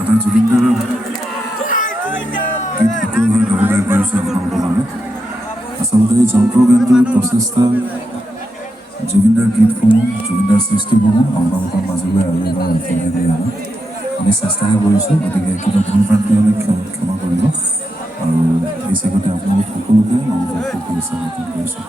এটা জুবিনদাৰ গীত সকলোভাৱে গাবলৈ পাৰিছোঁ আপোনালোকৰ বাবে। আচলতে এই যন্ত্ৰগানটোৰ প্ৰচেষ্টা জুবিনদাৰ গীতসমূহ জুবিনদাৰ সৃষ্টিসমূহ আপোনালোকৰ মাজলৈ আৰু এবাৰ আঁতৰাই লৈ আনা আমি চেষ্টাহে কৰিছোঁ। গতিকে কিবা ভুল ভ্ৰান্তি হ'লে ক্ষমা কৰিব আৰু এই চেগতে আপোনালোক সকলোকে অনুভৱ কৰিছোঁ জ্ঞাপন কৰিছোঁ।